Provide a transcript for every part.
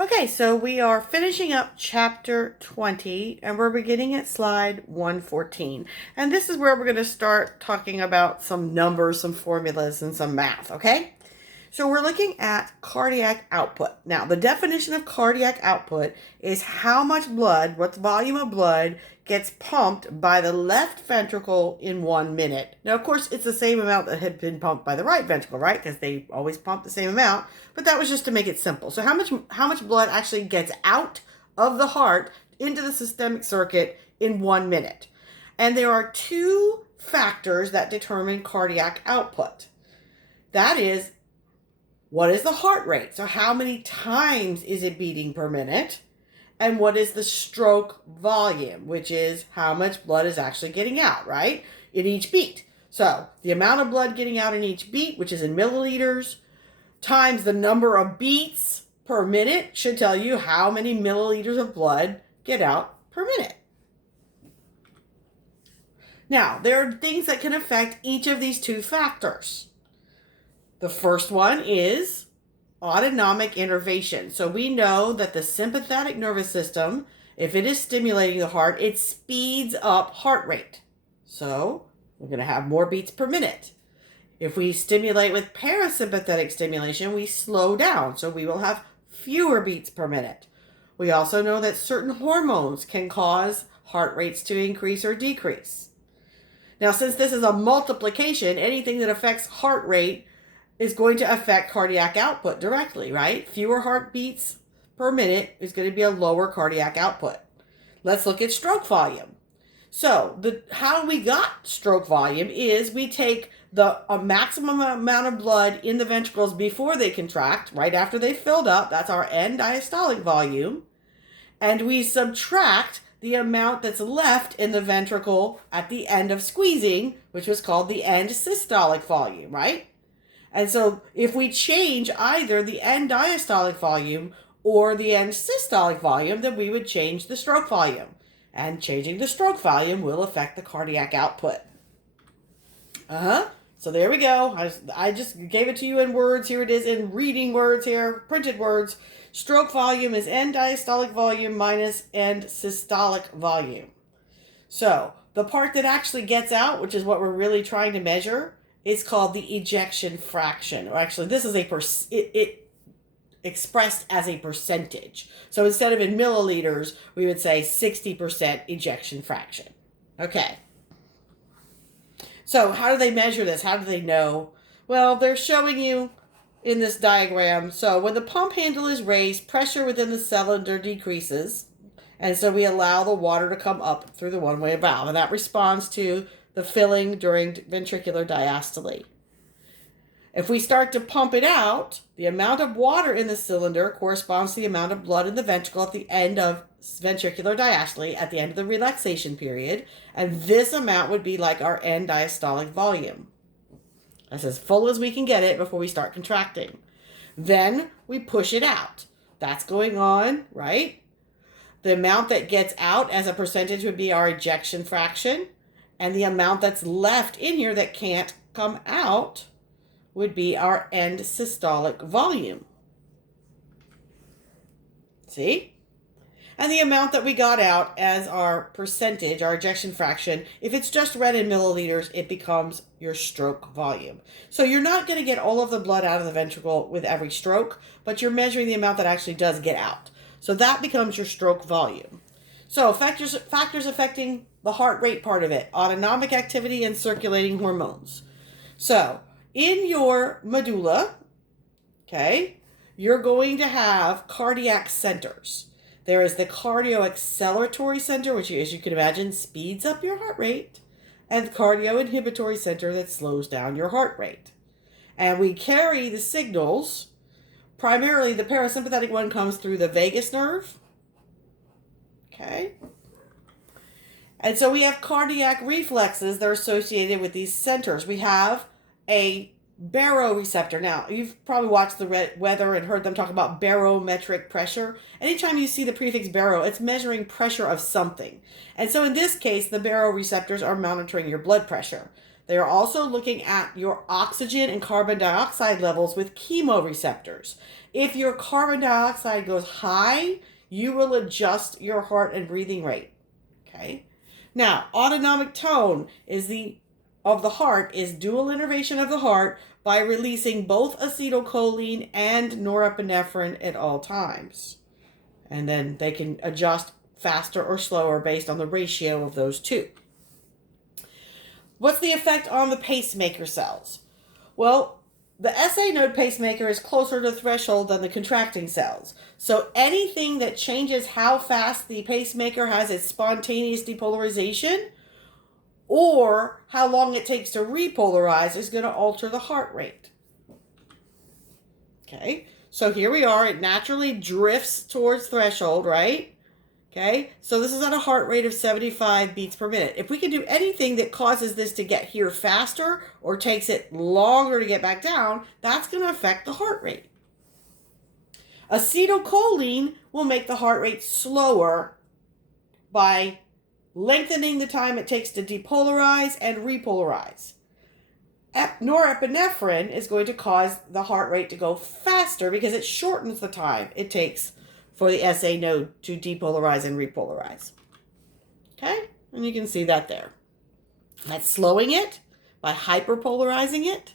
Okay, so we are finishing up chapter 20 and we're beginning at slide 114. And this is where we're going to start talking about some numbers, some formulas, and some math, okay? So we're looking at cardiac output. Now, the definition of cardiac output is how much blood, what volume of blood gets pumped by the left ventricle in 1 minute. Now, of course, it's the same amount that had been pumped by the right ventricle, right? Because they always pump the same amount, but that was just to make it simple. So how much blood actually gets out of the heart into the systemic circuit in 1 minute? And there are two factors that determine cardiac output. That is, what is the heart rate? So how many times is it beating per minute? And what is the stroke volume, which is how much blood is actually getting out, right? In each beat. So the amount of blood getting out in each beat, which is in milliliters, times the number of beats per minute should tell you how many milliliters of blood get out per minute. Now, there are things that can affect each of these two factors. The first one is autonomic innervation. So we know that the sympathetic nervous system, if it is stimulating the heart, it speeds up heart rate. So we're going to have more beats per minute. If we stimulate with parasympathetic stimulation, we slow down. So we will have fewer beats per minute. We also know that certain hormones can cause heart rates to increase or decrease. Now, since this is a multiplication, anything that affects heart rate is going to affect cardiac output directly, right? Fewer heartbeats per minute is going to be a lower cardiac output. Let's look at stroke volume. So how we got stroke volume is we take the maximum amount of blood in the ventricles before they contract, right after they filled up, that's our end diastolic volume, and we subtract the amount that's left in the ventricle at the end of squeezing, which was called the end systolic volume, right? And so if we change either the end diastolic volume or the end systolic volume, then we would change the stroke volume. And changing the stroke volume will affect the cardiac output. So there we go. I just gave it to you in words. Here it is in reading words here, printed words. Stroke volume is end diastolic volume minus end systolic volume. So the part that actually gets out, which is what we're really trying to measure, it's called the ejection fraction. Or actually, this is it expressed as a percentage. So instead of in milliliters, we would say 60% ejection fraction. Okay. So how do they measure this? How do they know? Well, they're showing you in this diagram. So when the pump handle is raised, pressure within the cylinder decreases. And so we allow the water to come up through the one-way valve. And that responds to the filling during ventricular diastole. If we start to pump it out, the amount of water in the cylinder corresponds to the amount of blood in the ventricle at the end of ventricular diastole, at the end of the relaxation period, and this amount would be like our end diastolic volume. That's as full as we can get it before we start contracting. Then we push it out. That's going on, right? The amount that gets out as a percentage would be our ejection fraction. And the amount that's left in here that can't come out would be our end systolic volume. See? And the amount that we got out as our percentage, our ejection fraction, if it's just read in milliliters, it becomes your stroke volume. So you're not going to get all of the blood out of the ventricle with every stroke, but you're measuring the amount that actually does get out. So that becomes your stroke volume. So factors affecting the heart rate part of it, autonomic activity and circulating hormones. So in your medulla, okay, you're going to have cardiac centers. There is the cardioacceleratory center, which, as you can imagine, speeds up your heart rate, and the cardioinhibitory center that slows down your heart rate. And we carry the signals. Primarily, the parasympathetic one comes through the vagus nerve. Okay. And so we have cardiac reflexes that are associated with these centers. We have a baroreceptor. Now, you've probably watched the weather and heard them talk about barometric pressure. Anytime you see the prefix baro, it's measuring pressure of something. And so in this case, the baroreceptors are monitoring your blood pressure. They are also looking at your oxygen and carbon dioxide levels with chemoreceptors. If your carbon dioxide goes high, you will adjust your heart and breathing rate. Okay? Now, autonomic tone of the heart is dual innervation of the heart by releasing both acetylcholine and norepinephrine at all times. And then they can adjust faster or slower based on the ratio of those two. What's the effect on the pacemaker cells? Well, the SA node pacemaker is closer to threshold than the contracting cells. So anything that changes how fast the pacemaker has its spontaneous depolarization or how long it takes to repolarize is going to alter the heart rate. Okay, so here we are. It naturally drifts towards threshold, right? Okay, so this is at a heart rate of 75 beats per minute. If we can do anything that causes this to get here faster or takes it longer to get back down, that's going to affect the heart rate. Acetylcholine will make the heart rate slower by lengthening the time it takes to depolarize and repolarize. Norepinephrine is going to cause the heart rate to go faster because it shortens the time it takes for the SA node to depolarize and repolarize. Okay? And you can see that there. That's slowing it by hyperpolarizing it.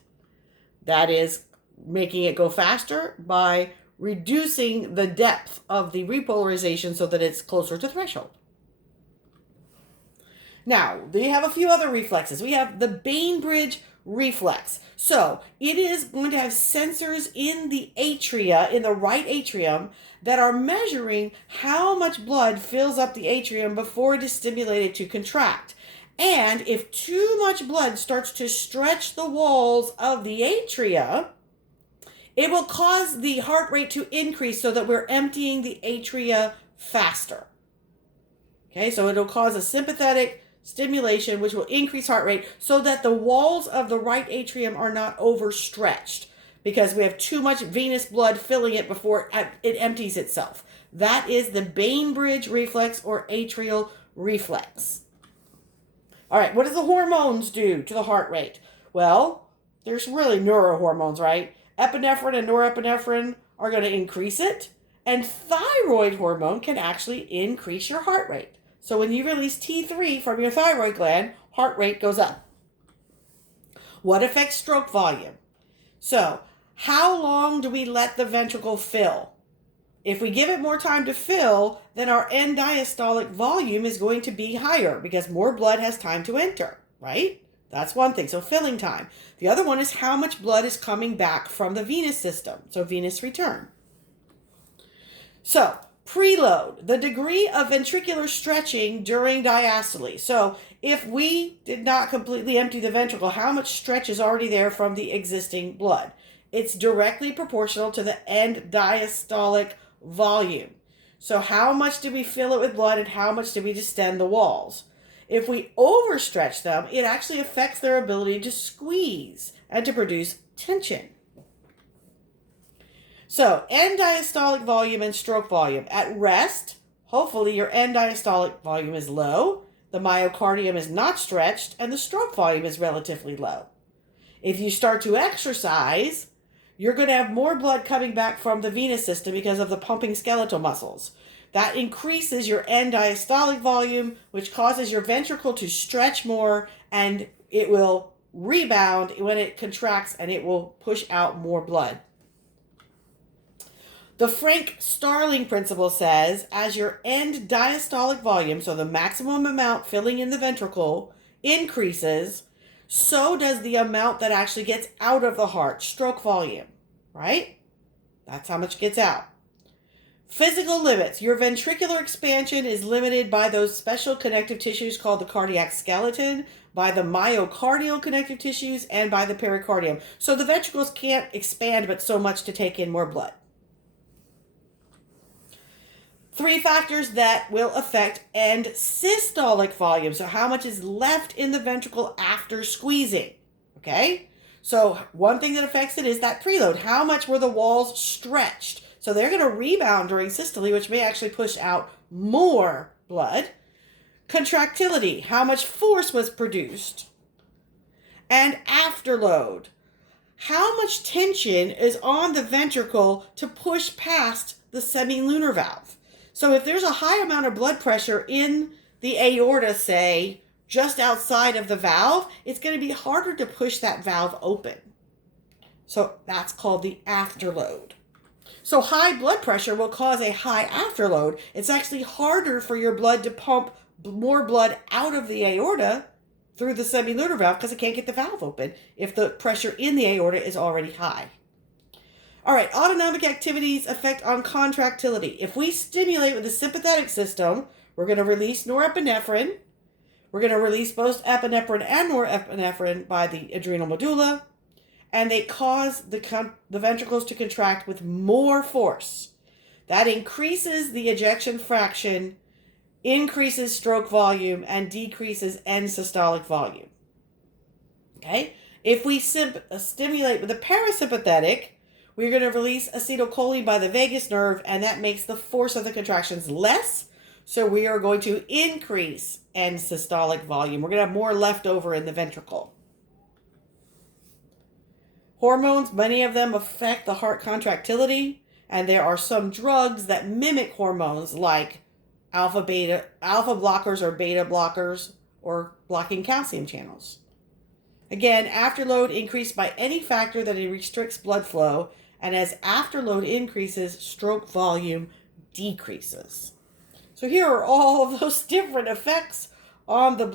That is making it go faster by reducing the depth of the repolarization so that it's closer to threshold. Now, we have a few other reflexes. We have the Bainbridge reflex. So it is going to have sensors in the atria, in the right atrium, that are measuring how much blood fills up the atrium before it is stimulated to contract. And if too much blood starts to stretch the walls of the atria, it will cause the heart rate to increase so that we're emptying the atria faster. Okay, so it'll cause a sympathetic stimulation, which will increase heart rate so that the walls of the right atrium are not overstretched because we have too much venous blood filling it before it empties itself. That is the Bainbridge reflex or atrial reflex. All right, what does the hormones do to the heart rate? Well, there's really neurohormones, right? Epinephrine and norepinephrine are going to increase it, and thyroid hormone can actually increase your heart rate. So when you release T3 from your thyroid gland, heart rate goes up. What affects stroke volume? So how long do we let the ventricle fill? If we give it more time to fill, then our end diastolic volume is going to be higher because more blood has time to enter, right? That's one thing. So filling time. The other one is how much blood is coming back from the venous system. So venous return. So preload, the degree of ventricular stretching during diastole. So if we did not completely empty the ventricle, how much stretch is already there from the existing blood? It's directly proportional to the end diastolic volume. So how much do we fill it with blood and how much do we distend the walls? If we overstretch them, it actually affects their ability to squeeze and to produce tension. So, end diastolic volume and stroke volume. At rest, hopefully your end diastolic volume is low, the myocardium is not stretched, and the stroke volume is relatively low. If you start to exercise, you're going to have more blood coming back from the venous system because of the pumping skeletal muscles. That increases your end diastolic volume, which causes your ventricle to stretch more, and it will rebound when it contracts, and it will push out more blood. The Frank-Starling principle says, as your end diastolic volume, so the maximum amount filling in the ventricle, increases, so does the amount that actually gets out of the heart, stroke volume, right? That's how much gets out. Physical limits. Your ventricular expansion is limited by those special connective tissues called the cardiac skeleton, by the myocardial connective tissues, and by the pericardium. So the ventricles can't expand but so much to take in more blood. 3 factors that will affect end systolic volume. So how much is left in the ventricle after squeezing, okay? So one thing that affects it is that preload. How much were the walls stretched? So they're going to rebound during systole, which may actually push out more blood. Contractility, how much force was produced. and afterload. How much tension is on the ventricle to push past the semilunar valve? So if there's a high amount of blood pressure in the aorta, say, just outside of the valve, it's going to be harder to push that valve open. So that's called the afterload. So high blood pressure will cause a high afterload. It's actually harder for your blood to pump more blood out of the aorta through the semilunar valve because it can't get the valve open if the pressure in the aorta is already high. All right, autonomic activities effect on contractility. If we stimulate with the sympathetic system, we're going to release norepinephrine. We're going to release both epinephrine and norepinephrine by the adrenal medulla, and they cause the ventricles to contract with more force. That increases the ejection fraction, increases stroke volume, and decreases end systolic volume. Okay? If we stimulate with the parasympathetic, we're going to release acetylcholine by the vagus nerve, and that makes the force of the contractions less. So we are going to increase end systolic volume. We're going to have more left over in the ventricle. Hormones, many of them affect the heart contractility, and there are some drugs that mimic hormones like alpha blockers or beta blockers, or blocking calcium channels. Again, afterload increased by any factor that restricts blood flow, and as afterload increases, stroke volume decreases. So here are all of those different effects on the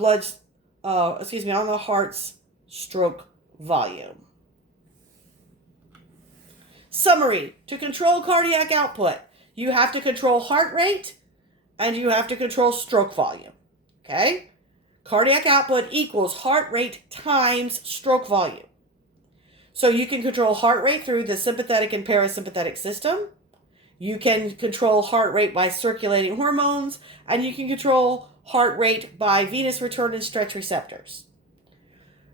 on the heart's stroke volume. Summary: to control cardiac output, you have to control heart rate and you have to control stroke volume. Okay? Cardiac output equals heart rate times stroke volume. So you can control heart rate through the sympathetic and parasympathetic system. You can control heart rate by circulating hormones, and you can control heart rate by venous return and stretch receptors.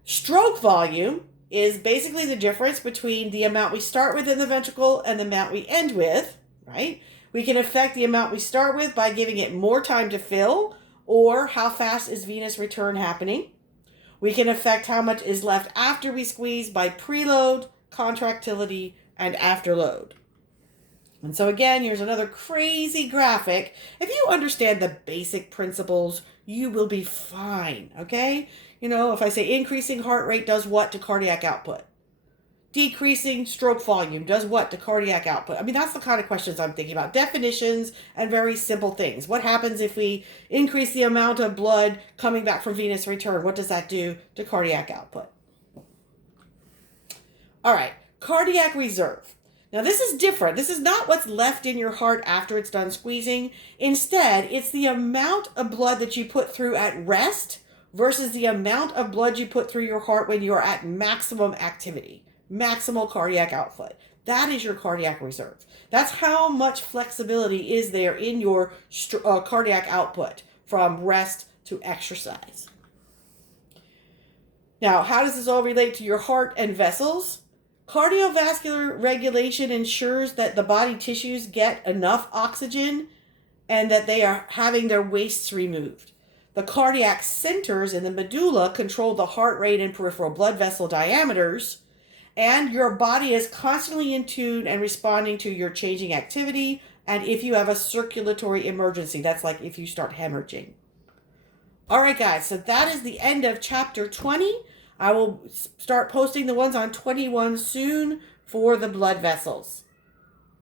Stroke volume is basically the difference between the amount we start with in the ventricle and the amount we end with, right? We can affect the amount we start with by giving it more time to fill, or how fast is venous return happening. We can affect how much is left after we squeeze by preload, contractility, and afterload. And so again, here's another crazy graphic. If you understand the basic principles, you will be fine, okay? You know, if I say increasing heart rate does what to cardiac output? Decreasing stroke volume does what to cardiac output? I mean, that's the kind of questions I'm thinking about. Definitions and very simple things. What happens if we increase the amount of blood coming back from venous return? What does that do to cardiac output? All right, cardiac reserve. Now, this is different. This is not what's left in your heart after it's done squeezing. Instead, it's the amount of blood that you put through at rest versus the amount of blood you put through your heart when you're at maximum activity, maximal cardiac output. That is your cardiac reserve. That's how much flexibility is there in your cardiac output from rest to exercise. Now, how does this all relate to your heart and vessels? Cardiovascular regulation ensures that the body tissues get enough oxygen and that they are having their wastes removed. The cardiac centers in the medulla control the heart rate and peripheral blood vessel diameters, and your body is constantly in tune and responding to your changing activity, and if you have a circulatory emergency, that's like if you start hemorrhaging. All right, guys, so that is the end of chapter 20. I will start posting the ones on 21 soon for the blood vessels.